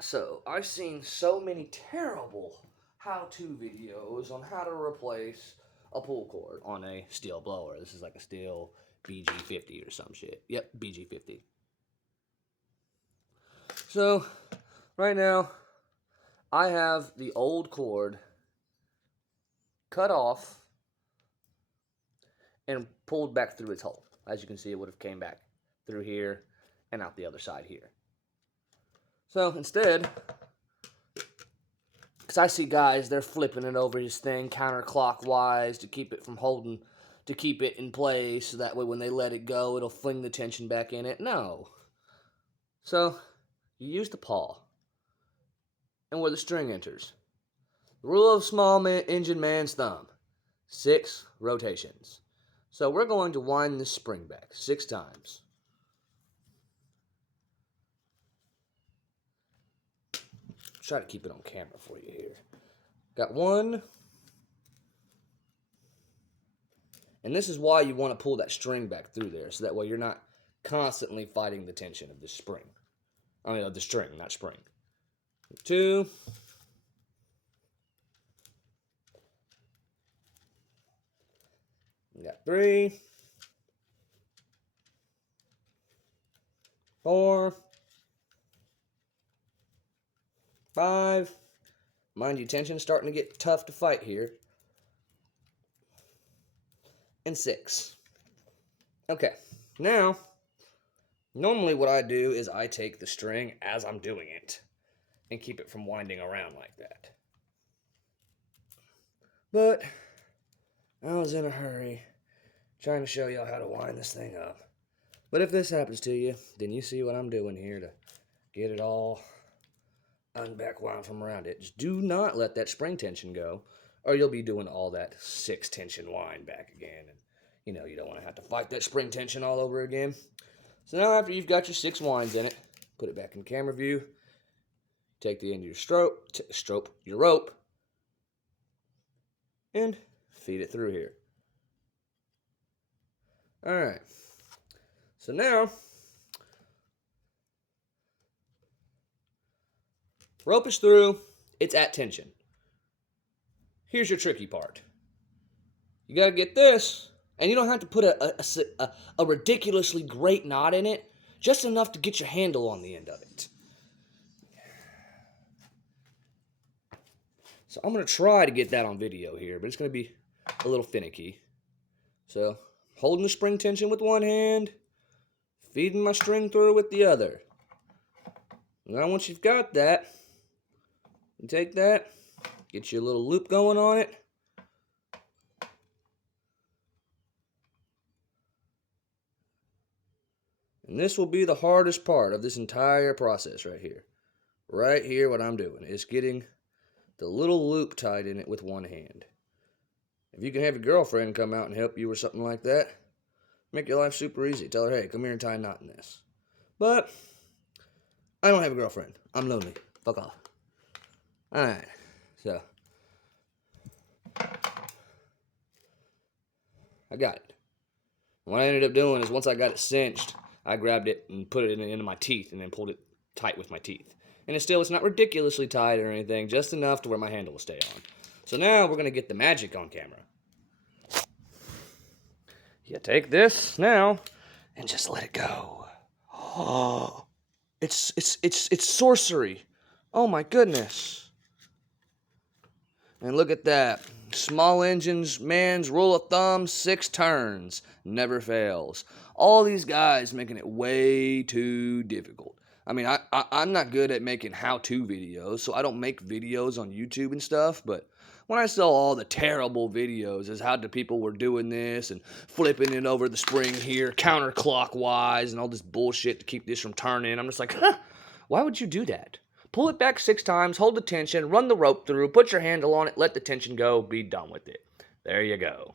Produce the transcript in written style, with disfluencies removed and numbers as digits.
So, I've seen so many terrible how-to videos on how to replace a pull cord on a Stihl blower. This is like a Stihl BG50 or some shit. Yep, BG50. So, right now, I have the old cord cut off and pulled back through its hole. As you can see, it would have came back through here and out the other side here. So instead, because I see guys, they're flipping it over his thing counterclockwise to keep it from holding, to keep it in place, so that way when they let it go, it'll fling the tension back in it. No. So, you use the paw, and where the string enters. The rule of small engine man's thumb, 6 rotations. So we're going to wind this spring back 6 times. Try to keep it on camera for you here. Got 1. And this is why you want to pull that string back through there, so that way you're not constantly fighting the tension of the spring. I mean, of the string, not spring. 2. We got 3. 4. 5. Mind you, tension's starting to get tough to fight here. And 6. Okay, now, normally what I do is I take the string as I'm doing it and keep it from winding around like that. But I was in a hurry trying to show y'all how to wind this thing up. But if this happens to you, then you see what I'm doing here to get it all unbackwound from around it. Just do not let that spring tension go, or you'll be doing all that 6 tension wind back again. And you know, you don't want to have to fight that spring tension all over again. So now after you've got your 6 winds in it, put it back in camera view. Take the end of your your rope, and feed it through here. Alright. So now, rope is through, it's at tension. Here's your tricky part. You gotta get this, and you don't have to put a ridiculously great knot in it, just enough to get your handle on the end of it. So I'm going to try to get that on video here, but it's going to be a little finicky. So, holding the spring tension with one hand, feeding my string through with the other. Now once you've got that, you take that, get you a little loop going on it. And this will be the hardest part of this entire process right here. Right here, what I'm doing is getting the little loop tied in it with one hand. If you can have your girlfriend come out and help you or something like that, make your life super easy. Tell her, hey, come here and tie a knot in this. But I don't have a girlfriend. I'm lonely. Fuck off. Alright, so I got it. What I ended up doing is once I got it cinched, I grabbed it and put it into my teeth and then pulled it tight with my teeth. And it's not ridiculously tight or anything, just enough to where my handle will stay on. So now we're going to get the magic on camera. You take this now and just let it go. Oh, it's sorcery. Oh my goodness. And look at that. Small engines, man's rule of thumb, 6 turns. Never fails. All these guys making it way too difficult. I mean, I'm not good at making how-to videos, so I don't make videos on YouTube and stuff, but when I saw all the terrible videos as how the people were doing this and flipping it over the spring here counterclockwise and all this bullshit to keep this from turning, I'm just like, huh, why would you do that? Pull it back 6 times, hold the tension, run the rope through, put your handle on it, let the tension go, be done with it. There you go.